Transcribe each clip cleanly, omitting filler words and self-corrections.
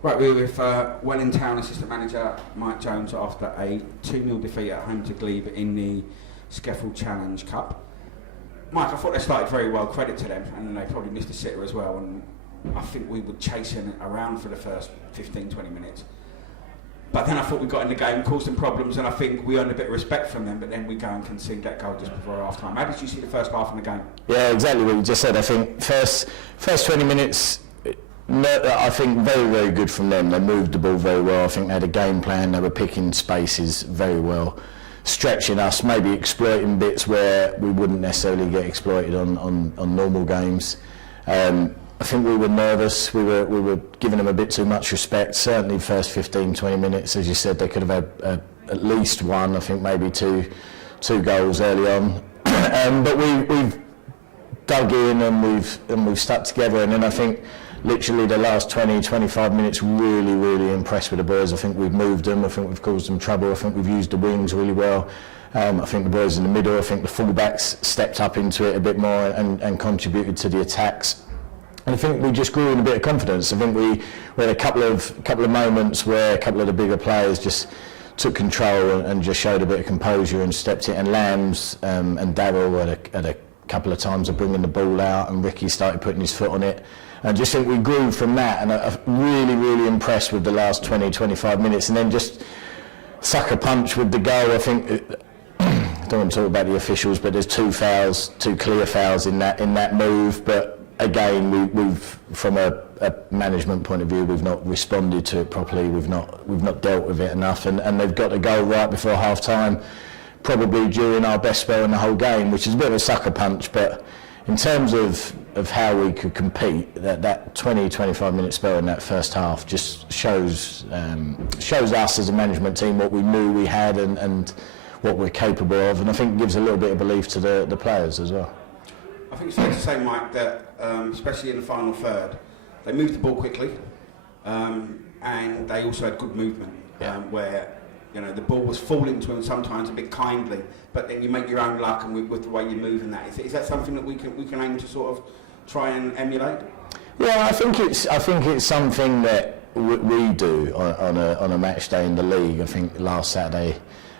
Right, we're with Welling assistant manager Mike Jones after a 2-0 defeat at home to Glebe in the SCEFL Challenge Cup. Mike, I thought they started very well, credit to them, and they probably missed a sitter as well, and I think we were chasing around for the first 15-20 minutes. But then I thought we got in the game, caused them problems, and I think we earned a bit of respect from them, but then we go and concede that goal just before half-time. How did you see the first half of the game? Yeah, exactly what you just said. I think first 20 minutes, I think very, very good from them. They moved the ball very well. I think they had a game plan. They were picking spaces very well, stretching us, maybe exploiting bits where we wouldn't necessarily get exploited on normal games. I think we were nervous. We were giving them a bit too much respect. Certainly, first 15-20 minutes, as you said, they could have had at least one. I think maybe two goals early on. But we've dug in and we've stuck together. And then I think literally the last 20-25 minutes, really impressed with the boys. I think we've moved them. I think we've caused them trouble. I think we've used the wings really well. I think the boys in the middle. I think the fullbacks stepped up into it a bit more and contributed to the attacks. And I think we just grew in a bit of confidence. I think we had a couple of moments where a couple of the bigger players just took control and just showed a bit of composure and stepped in. And Lambs and Daryl had a couple of times of bringing the ball out, and Ricky started putting his foot on it. And just think we grew from that, and I'm really impressed with the last 20-25 minutes. And then just sucker punch with the goal. I think I don't want to talk about the officials, but there's two clear fouls in that move. But again, we've from a management point of view, we've not responded to it properly. We've not dealt with it enough, and they've got to go right before half time, probably during our best spell in the whole game, which is a bit of a sucker punch. But in terms of how we could compete, that 20-25 minute spell in that first half just shows us as a management team what we knew we had and what we're capable of, and I think gives a little bit of belief to the players as well. I think it's fair to say, Mike, that especially in the final third, they moved the ball quickly, and they also had good movement, where the ball was falling to them sometimes a bit kindly, but then you make your own luck, and with the way you move and that, is that something that we can aim to sort of try and emulate? Yeah, I think it's something that we do on a match day in the league. I think last Saturday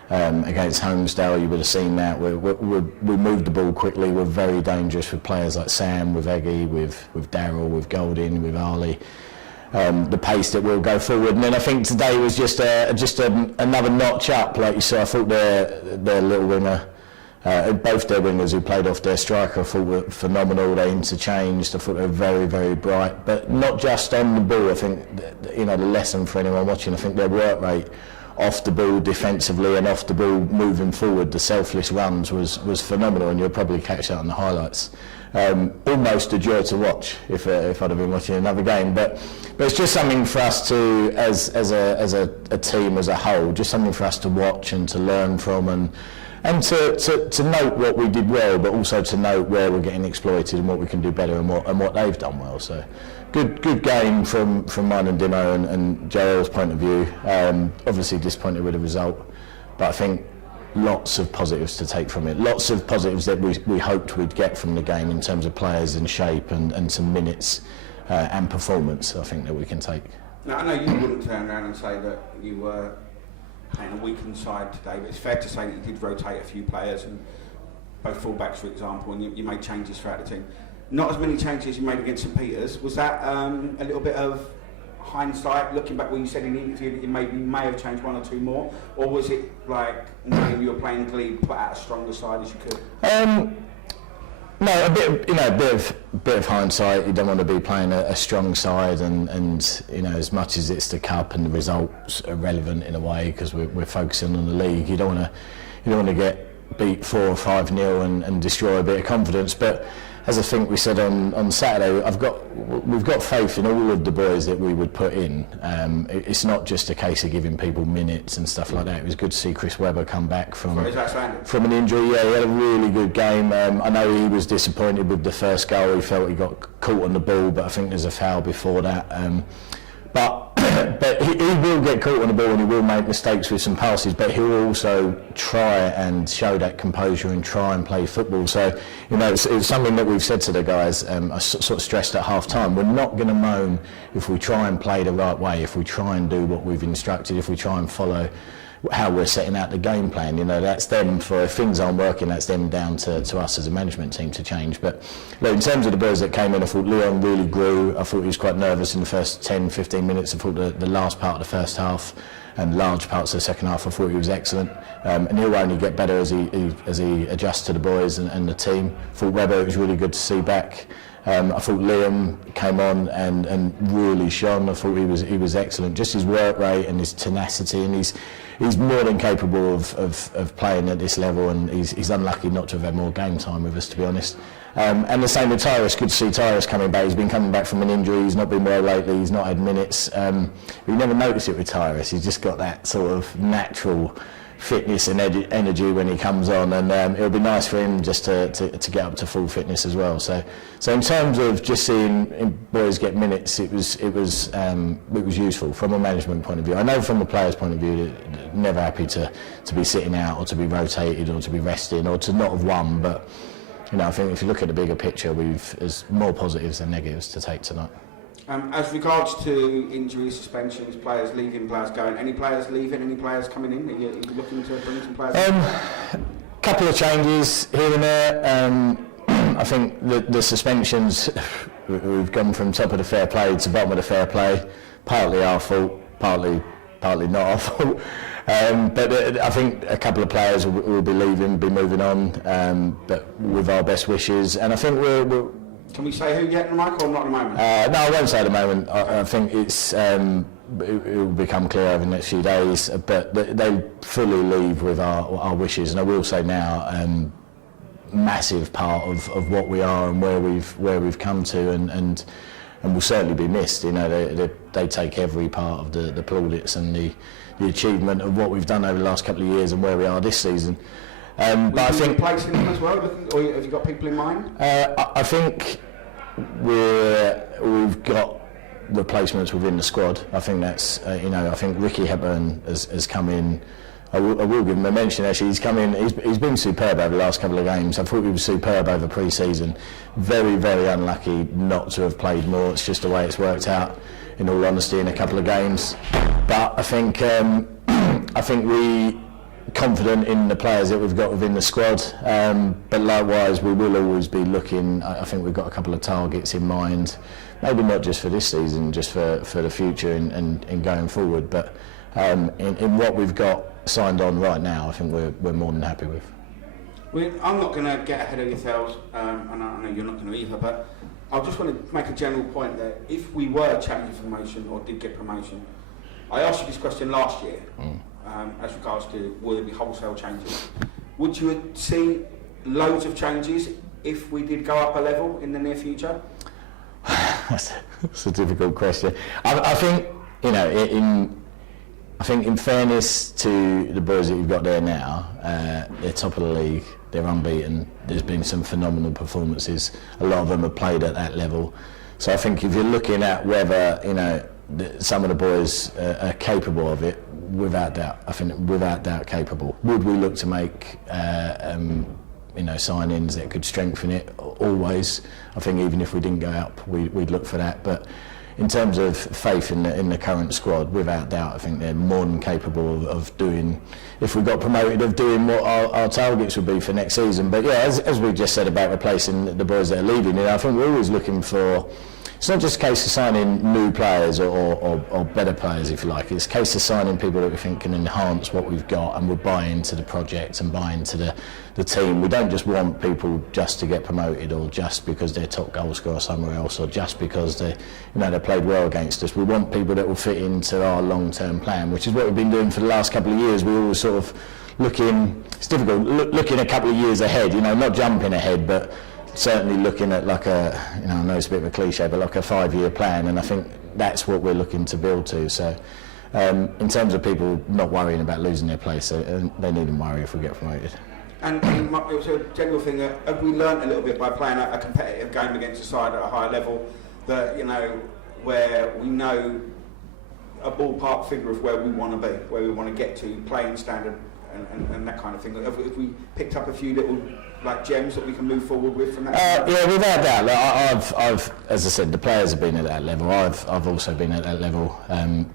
against Holmesdale, you would have seen that. We moved the ball quickly. We're very dangerous with players like Sam, with Eggy, with Daryl, with Golding, with Ali. The pace that we'll go forward, and then I think today was just another notch up. Like you said, I thought their little winger, both their wingers who played off their striker, I thought were phenomenal. They interchanged. I thought they were very, very bright, but not just on the ball. I think the lesson for anyone watching, I think their work rate off the ball defensively and off the ball moving forward, the selfless runs was phenomenal, and you'll probably catch that on the highlights. Almost a joy to watch if I'd have been watching another game, but it's just something for us to, as a team as a whole, just something for us to watch and to learn from, and to note what we did well, but also to note where we're getting exploited and what we can do better and what they've done well. So good game from mine and Dimo and Joel's point of view. Obviously disappointed with the result, but I think lots of positives to take from it. Lots of positives that we hoped we'd get from the game in terms of players and shape and some minutes and performance, I think, that we can take. Now, I know you wouldn't turn around and say that you were playing a weakened side today, but it's fair to say that you did rotate a few players, and both fullbacks, for example, and you made changes throughout the team. Not as many changes as you made against St Peter's. Was that a little bit of hindsight, looking back when you said in the interview that you may have changed one or two more, or was it like knowing you were playing Glebe, put out a stronger side as you could? No, a bit of hindsight. You don't want to be playing a strong side, and as much as it's the cup and the results are relevant in a way because we're focusing on the league. You don't want to get beat 4 or 5-0 and destroy a bit of confidence, but. As I think we said on Saturday, we've got faith in all of the boys that we would put in. It's not just a case of giving people minutes and stuff like that. It was good to see Chris Webber come back from an injury. Yeah, he had a really good game. I know he was disappointed with the first goal. He felt he got caught on the ball, but I think there's a foul before that. But he will get caught on the ball and he will make mistakes with some passes, but he'll also try and show that composure and try and play football. So, you know, it's something that we've said to the guys. I sort of stressed at half time. We're not going to moan if we try and play the right way, if we try and do what we've instructed, if we try and follow how we're setting out the game plan. You know, that's them. For if things aren't working, that's them down to us as a management team to change. But look, in terms of the boys that came in, I thought Leon really grew. I thought he was quite nervous in the first 10-15 minutes. I thought the last part of the first half and large parts of the second half, I thought he was excellent. And he'll only get better as he adjusts to the boys and the team. I thought Webber, it was really good to see back. I thought Liam came on and really shone. I thought he was excellent. Just his work rate and his tenacity, and he's more than capable of playing at this level, and he's unlucky not to have had more game time with us, to be honest. And the same with Tyrus. Good to see Tyrus coming back. He's been coming back from an injury. He's not been well lately. He's not had minutes. We never notice it with Tyrus. He's just got that sort of natural fitness and energy when he comes on, and it'll be nice for him just to get up to full fitness as well. So in terms of just seeing boys get minutes, it was useful from a management point of view. I know from the players' point of view, they're never happy to be sitting out or to be rotated or to be resting or to not have won, but you know, I think if you look at the bigger picture, there's more positives than negatives to take tonight. As regards to injuries, suspensions, players leaving, players going, any players leaving, any players coming in? Are you looking to bring some players in? Couple of changes here and there. I think the suspensions, we've gone from top of the fair play to bottom of the fair play. Partly our fault, partly not our fault. But I think a couple of players will be leaving, be moving on, but with our best wishes. And I think we're Can we say who yet in the mic or not at the moment? No, I won't say at the moment. I think it will become clear over the next few days, but they fully leave with our wishes. And I will say now, massive part of what we are and where we've come to, and will certainly be missed. You know, they take every part of the plaudits and the achievement of what we've done over the last couple of years and where we are this season. But I think replacing them as well, or have you got people in mind? I think we've got replacements within the squad. I think that's I think Ricky Hepburn has come in. I will give him a mention. Actually, he's come in. He's been superb over the last couple of games. I thought he was superb over pre-season. Very, very unlucky not to have played more. It's just the way it's worked out, in all honesty, in a couple of games. But I think we confident in the players that we've got within the squad, but likewise we will always be looking. I think we've got a couple of targets in mind, maybe not just for this season, just for the future and going forward, but in what we've got signed on right now, I think we're more than happy with. I'm not going to get ahead of yourselves, and I know you're not going to either, but I just want to make a general point that if we were challenging for promotion or did get promotion, I asked you this question last year. As regards to will there be wholesale changes, would you see loads of changes if we did go up a level in the near future? That's a difficult question. I think in fairness to the boys that you've got there now, they're top of the league, they're unbeaten, there's been some phenomenal performances, a lot of them have played at that level. So I think if you're looking at whether some of the boys are capable of it, without doubt. I think without doubt capable. Would we look to make signings that could strengthen it? Always. I think even if we didn't go up, we'd look for that. But in terms of faith in the current squad, without doubt, I think they're more than capable of doing, if we got promoted, of doing what our targets would be for next season. But yeah, as we just said about replacing the boys that are leaving, I think we're always looking for. It's not just a case of signing new players or better players, if you like. It's a case of signing people that we think can enhance what we've got and will buy into the project and buy into the team. We don't just want people just to get promoted or just because they're top goal scorer somewhere else or just because they played well against us. We want people that will fit into our long-term plan, which is what we've been doing for the last couple of years. We always sort of looking a couple of years ahead, not jumping ahead, but certainly looking at I know it's a bit of a cliche, but like a 5-year plan, and I think that's what we're looking to build to. So in terms of people not worrying about losing their place, they needn't worry if we get promoted. And it was a general thing, have we learnt a little bit by playing a competitive game against a side at a higher level that, where we know a ballpark figure of where we want to be, where we want to get to, playing standard and that kind of thing? If we picked up a few little like gems that we can move forward with from that? Yeah, without doubt. Like, I've, as I said, the players have been at that level. I've also been at that level,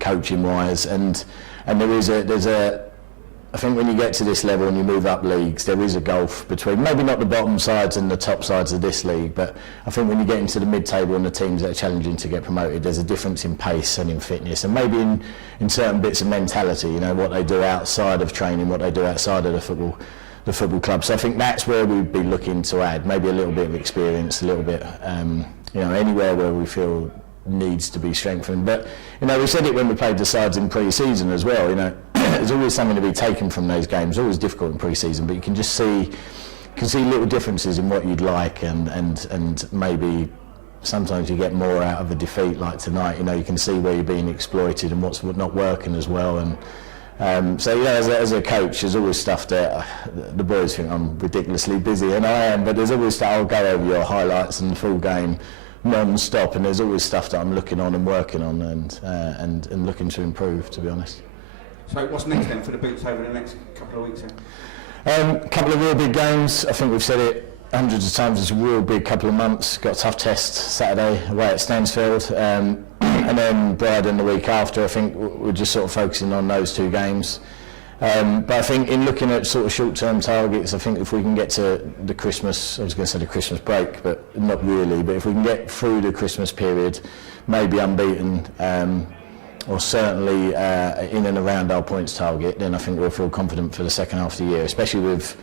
coaching wise, and there's a. I think when you get to this level and you move up leagues, there is a gulf between maybe not the bottom sides and the top sides of this league, but I think when you get into the mid-table and the teams that are challenging to get promoted, there's a difference in pace and in fitness, and maybe in certain bits of mentality. You know, what they do outside of training, what they do outside of the football club. So I think that's where we'd be looking to add maybe a little bit of experience, a little bit, anywhere where we feel needs to be strengthened. But we said it when we played the sides in pre-season as well. There's always something to be taken from those games. Always difficult in pre-season, but you can just see little differences in what you'd like, and maybe sometimes you get more out of a defeat like tonight. You can see where you're being exploited and what's not working as well. And as a coach, there's always stuff that the boys think I'm ridiculously busy, and I am. But there's always stuff. I'll go over your highlights and the full game non-stop, and there's always stuff that I'm looking on and working on and looking to improve, to be honest. So what's next then for the Boots over the next couple of weeks then? A couple of real big games. I think we've said it hundreds of times. It's a real big couple of months. Got a tough test Saturday away at Stansfield, and then Brighton the week after. I think we're just sort of focusing on those two games. But I think in looking at sort of short-term targets, I think if we can get to the Christmas, I was going to say the Christmas break, but not really. But if we can get through the Christmas period, maybe unbeaten, or certainly in and around our points target, then I think we'll feel confident for the second half of the year, especially with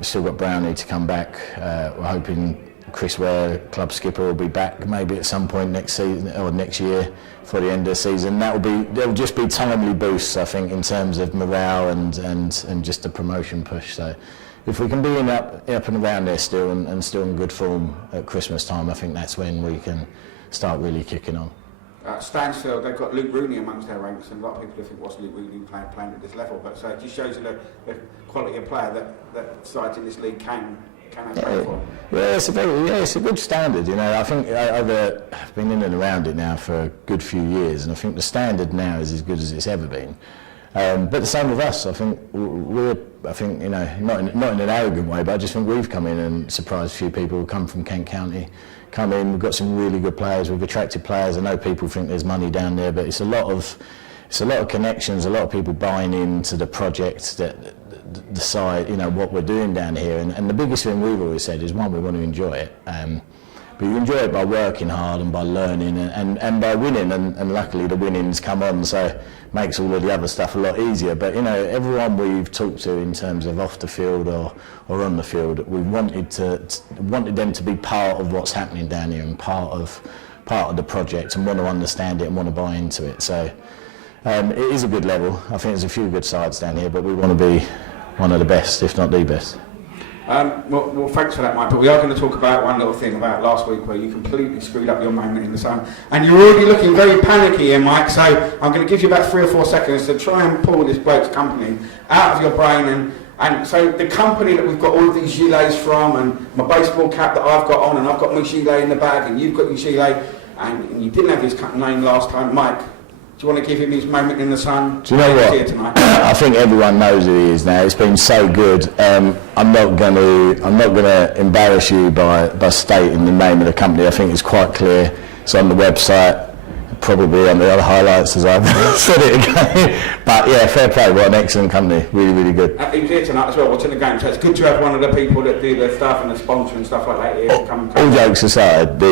still got Brownie to come back. We're hoping Chris Ware, club skipper, will be back maybe at some point next season or next year for the end of the season. There'll just be timely boosts, I think, in terms of morale and just the promotion push. So if we can be up and around there still and still in good form at Christmas time, I think that's when we can start really kicking on. Stansfield, they've got Luke Rooney amongst their ranks, and a lot of people think, what's Luke Rooney playing at this level? But so it just shows you the quality of player that sides in this league can play for. Yeah, it's a good standard. I think I've been in and around it now for a good few years, and I think the standard now is as good as it's ever been. But the same with us. I think not in an arrogant way, but I just think we've come in and surprised a few people who come from Kent County. We've got some really good players. We've attracted players. I know people think there's money down there, but it's a lot of connections, a lot of people buying into the project, that the side, what we're doing down here. And the biggest thing we've always said is, one, we want to enjoy it. But you enjoy it by working hard and by learning and by winning, and luckily the winnings come on, so it makes all of the other stuff a lot easier. But everyone we've talked to in terms of off the field or on the field, we wanted them to be part of what's happening down here and part of the project, and want to understand it and want to buy into it. So it is a good level. I think there's a few good sides down here, but we want to be one of the best, if not the best. Well, thanks for that, Mike. But we are going to talk about one little thing about last week where you completely screwed up your moment in the sun, and you're already looking very panicky here, Mike. So I'm going to give you about 3 or 4 seconds to try and pull this bloke's company out of your brain. And so the company that we've got all of these gilets from, and my baseball cap that I've got on, and I've got my gilet in the bag, and you've got your gilet, and you didn't have his name last time, Mike. Do you want to give him his moment in the sun? Do you know what? I think everyone knows who he is now. It's been so good. I'm not going to embarrass you by stating the name of the company. I think it's quite clear. It's on the website, probably on the other highlights as I've said it again. But yeah, fair play. What an excellent company. Really, really good. He was here tonight as well, watching the game. So it's good to have one of the people that do the stuff and the sponsor and stuff like that here. All jokes aside, I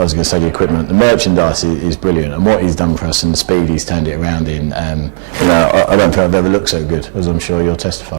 was going to say the equipment, the merchandise is brilliant, and what he's done for us and the speed he's turned it around in. I don't think I've ever looked so good, as I'm sure you'll testify.